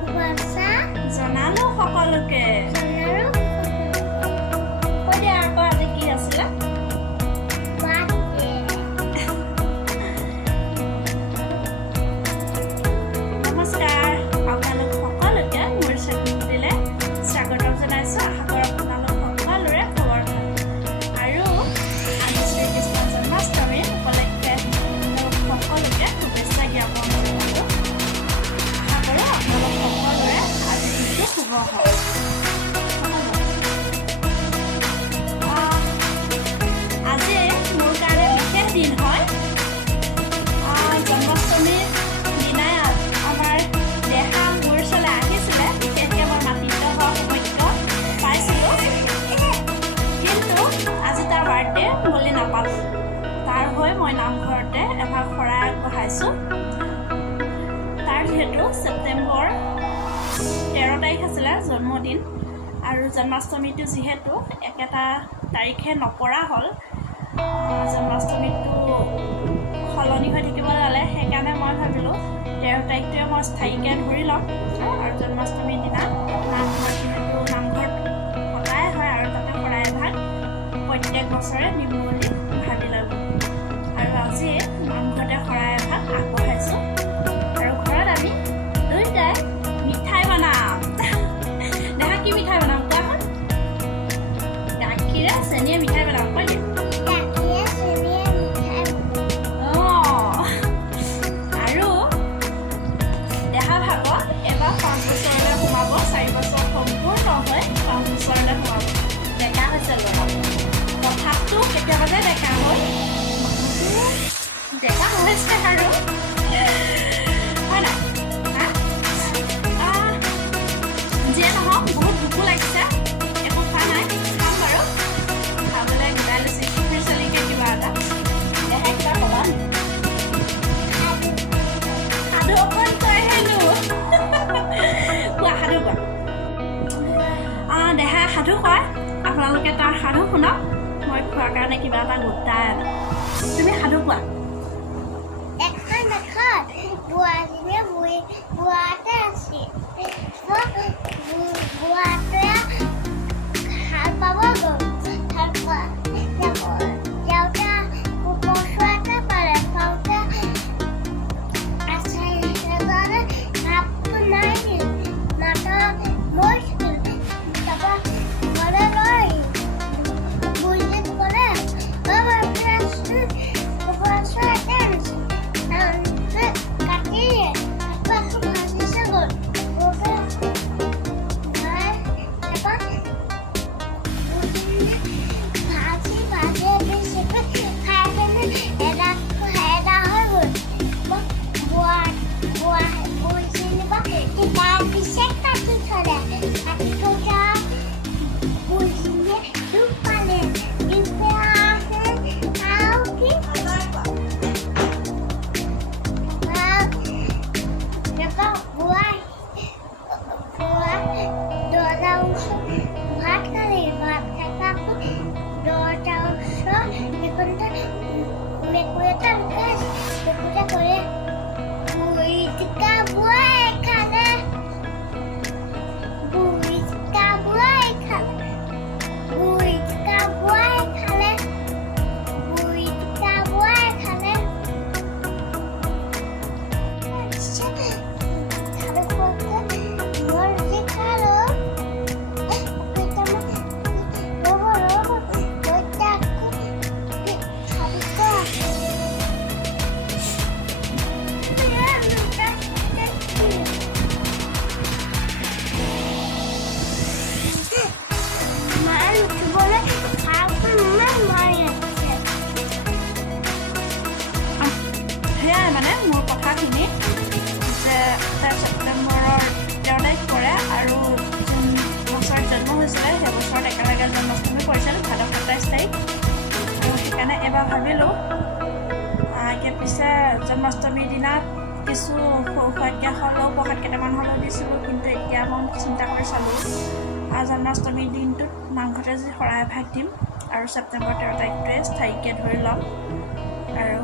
শুভেচ্ছা জনালো সকলোকে। আকৌ আজি কি আছিলে? নমস্কাৰ, আপোনালোক সকলোকে মোৰ চেনেললৈ স্বাগতম জনাইছোঁ। আশা কৰোঁ আপোনালোক সকলোৰে খবৰ ভাল। আৰু আজি শ্ৰীকৃষ্ণ জন্মাষ্টমী উপলক্ষে সকলোকে শুভেচ্ছা জ্ঞাপন কৰিলোঁ। আশা কৰোঁ আপোনালোক সকলোৰে আজি দিনটো শুভ হওক। আজি মোৰ কাৰণে বিশেষ দিন হয়। জন্মাষ্টমীৰ দিনাই আমাৰ দেহা মোৰ ওচৰলৈ আহিছিলে। বিশেষকৈ মই মাতিত হোৱা সৌভাগ্য পাইছিলোঁ, কিন্তু আজি তাৰ বাৰ্থডে বুলি নাপালোঁ। তাৰ হৈ মই নামঘৰতে এভাগ শৰাই আগবঢ়াইছোঁ। তাৰ যিহেতু ছেপ্টেম্বৰ 13 তাৰিখ আছিলে জন্মদিন, আৰু জন্মাষ্টমীটো যিহেতু একেটা তাৰিখে নপৰা হ'ল, জন্মাষ্টমীটো সলনি হৈ থাকিব ল'লে, সেইকাৰণে মই ভাবিলোঁ 13 তাৰিখটোৱে মই স্থায়ীকৈ ধৰি ল'ম। আৰু জন্মাষ্টমীৰ দিনা নামঘৰত যিহেতু নামঘৰত পতাই হয়, আৰু তাতে শৰাই এভাগ প্ৰত্যেক বছৰে দিম বুলি ভাবি ল'লোঁ। আৰু আজি নামঘৰতে শৰাই এভাগ আগবঢ়াইছোঁ। আৰু ঘৰত আমি দুয়োটাই মিঠাই বনাম। দেখা কি মিঠাই বনাম কোৱাচোন? গাখীৰে চেনিয়ে মিঠাই বনাম। কৈ দিম। আৰু দেহা ভাগত এবাৰ 5 বছৰলৈ সোমাব, 4 বছৰ সম্পূৰ্ণ হৈ 5 বছৰলৈ সোমাব। ডেকা হৈছে ল'ৰা। কথাটো কেতিয়াবা যে ডেকা হ'ল, ডেকা হৈছে আৰু হয় নাই? যিয়ে নহওক বহুত ভোকো লাগিছে, একো খোৱা নাই, খাম বাৰু। খাবলৈ গোটাই লৈছোঁ খুৰী ছোৱালীকে কিবা এটা। দেহাই কিবা ক'বা? সাধু অকণ কয় হেনো। কোৱা সাধু কোৱা। দেহাই সাধু কয়, আপোনালোকে তাৰ সাধু শুনক। মই খোৱাৰ কাৰণে কিবা এটা গোটাই আনো। তুমি সাধু কোৱা। সেয়াই মানে মোৰ কথাখিনি যে ছেপ্টেম্বৰৰ 13 তাৰিখ পৰে, আৰু যোন বছৰত জন্ম হৈছিলে সেই বছৰত একেলগে জন্মাষ্টমী পৰিছিল ভাদ 27 তাৰিখ। আৰু সেইকাৰণে এবাৰ ভাবিলোঁ পিছে জন্মাষ্টমীৰ দিনা কিছু সৌভাগ্য হ'লেও উপহাৰ কেইটামান হ'লেও দিছিলোঁ, কিন্তু এতিয়া মই চিন্তা কৰি চালোঁ জন্মাষ্টমীৰ দিনটোত নামঘৰতে যি শৰাই এভাগ দিম, আৰু ছেপ্টেম্বৰ 13 তাৰিখটোৱে স্থায়ীকৈ ধৰি ল'ম। আৰু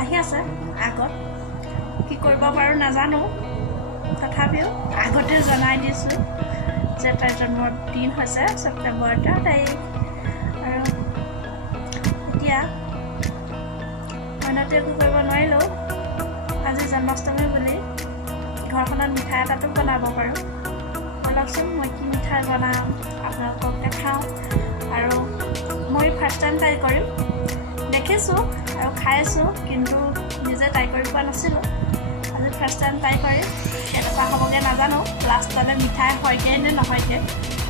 আহি আছে আগত, কি কৰিব পাৰোঁ নাজানো, তথাপিও আগতে জনাই দিছোঁ যে তাইৰ জন্মদিন হৈছে ছেপ্টেম্বৰ 3 তাৰিখ। আৰু এতিয়া অন্যটো একো কৰিব নোৱাৰিলেও আজি জন্মাষ্টমী বুলি ঘৰখনত মিঠাই এটাতো বনাব পাৰোঁ। বলকচোন মই কি মিঠাই বনাওঁ আপোনালোকক দেখাওঁ। আৰু মই ফাৰ্ষ্ট টাইম ট্ৰাই কৰিম, দেখিছোঁ আৰু খাইছোঁ কিন্তু নিজে ট্ৰাই কৰি পোৱা নাছিলোঁ। আজি ফাৰ্ষ্ট টাইম ট্ৰাই কৰিম, কেনেকুৱা হ'বগৈ নাজানো, লাষ্টলৈ মিঠাই হয়গৈ নে নহয়গৈ।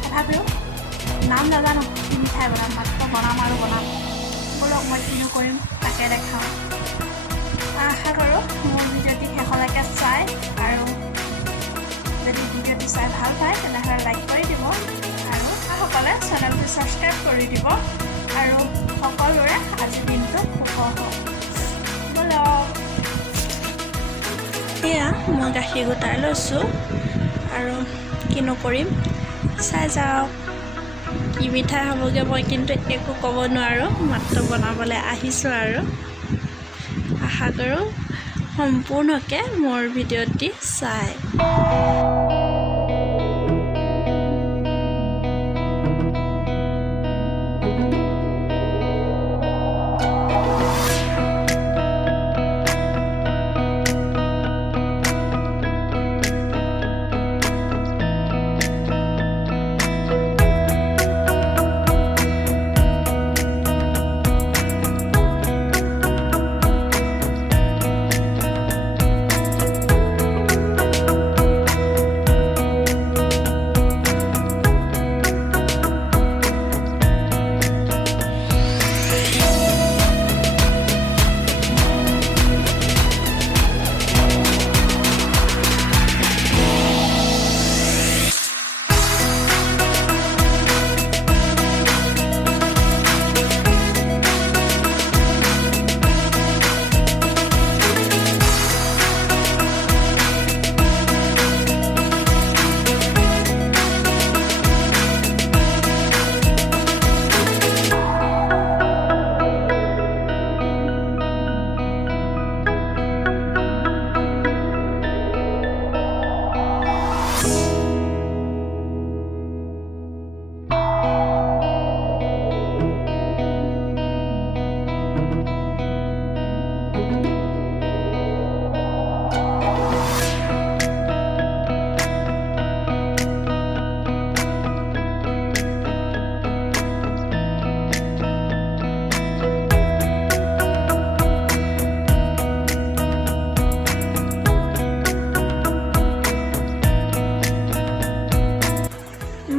তথাপিও নাম নাজানো কি মিঠাই বনাম, মাত্ৰ বনাম আৰু বনাম। বলক মই কিনো কৰিম তাকে দেখাওঁ। আশা কৰোঁ মোৰ ভিডিঅ'টি শেষলৈকে চাই, আৰু যদি ভিডিঅ'টি চাই ভাল পায় তেনেহ'লে লাইক কৰি দিব, আৰু সকলে চেনেলটো ছাবস্ক্ৰাইব কৰি দিব, আৰু সকলোৰে আজিৰ দিনটো শুভ হওক। বলক এয়া মই গাখীৰ গোটাই লৈছোঁ, আৰু কিনো কৰিম চাই যাওক। কি মিঠাই হ'বগৈ মই কিন্তু একো ক'ব নোৱাৰোঁ, মাত্ৰ বনাবলৈ আহিছোঁ। আৰু আশা কৰোঁ সম্পূৰ্ণকৈ মোৰ ভিডিঅ'টি চাই।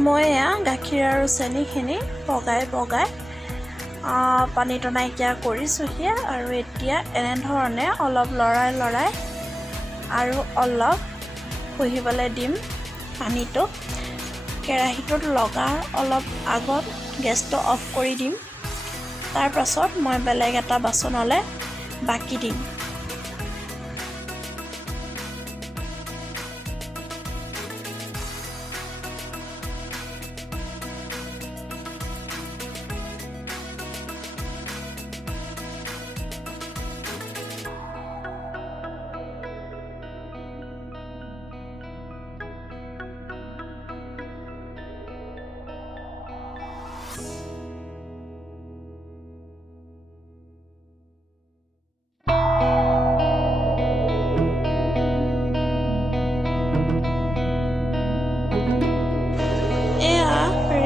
মই এয়া গাখীৰ আৰু চেনিখিনি পগাই পানীটো নাইকিয়া কৰিছোঁহি, আৰু এতিয়া এনেধৰণে অলপ লৰাই আৰু অলপ শুহিবলৈ দিম পানীটো। কেৰাহীটোত লগাৰ অলপ আগত গেছটো অফ কৰি দিম। তাৰ পাছত মই বেলেগ এটা বাচনলৈ বাকি দিম।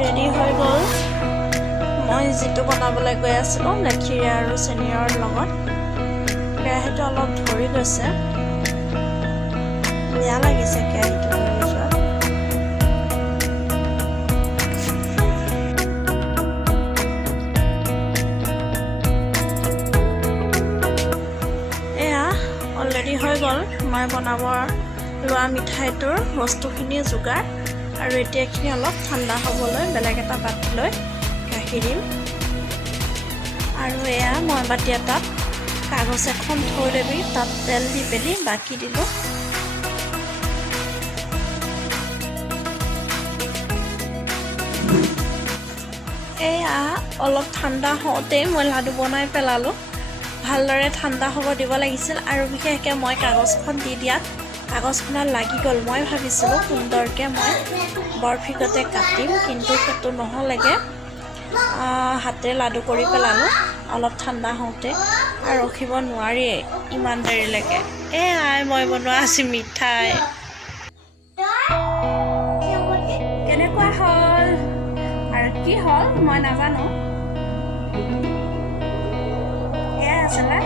ৰেডি হৈ গ'ল মই যিটো বনাবলৈ গৈ আছিলোঁ গাখীৰ আৰু চেনিৰ লগত। কেৰাহীটো অলপ ধৰি গৈছে, বেয়া লাগিছে কেৰাহীটো ধৰি যোৱা। এয়া অলৰেডি হৈ গ'ল মই বনাব লোৱা মিঠাইটোৰ বস্তুখিনি যোগাৰ। আৰু এতিয়া এইখিনি অলপ ঠাণ্ডা হ'বলৈ বেলেগ এটা বাতিলৈ গাখীৰ দিম। আৰু এয়া মই বাতি এটাত কাগজ এখন থৈ ল'বি, তাত তেল দি পেলি বাকি দিলোঁ। এয়া অলপ ঠাণ্ডা হওঁতেই মই লাডু বনাই পেলালোঁ। ভালদৰে ঠাণ্ডা হ'ব দিব লাগিছিল, আৰু বিশেষকৈ মই কাগজখন দি দিয়াত কাগজখনত লাগি গ'ল। মই ভাবিছিলোঁ সুন্দৰকৈ মই বৰফিকতে কাটিম, কিন্তু সেইটো নহ'লেগৈ। হাতে লাডু কৰি পেলালোঁ অলপ ঠাণ্ডা হওঁতে, আৰু ৰখিব নোৱাৰিয়েই ইমান দেৰিলৈকে। আই মই বনোৱা আছে মিঠাই। কেনেকুৱা হ'ল আৰু কি হ'ল মই নাজানো। এয়াই আছিলে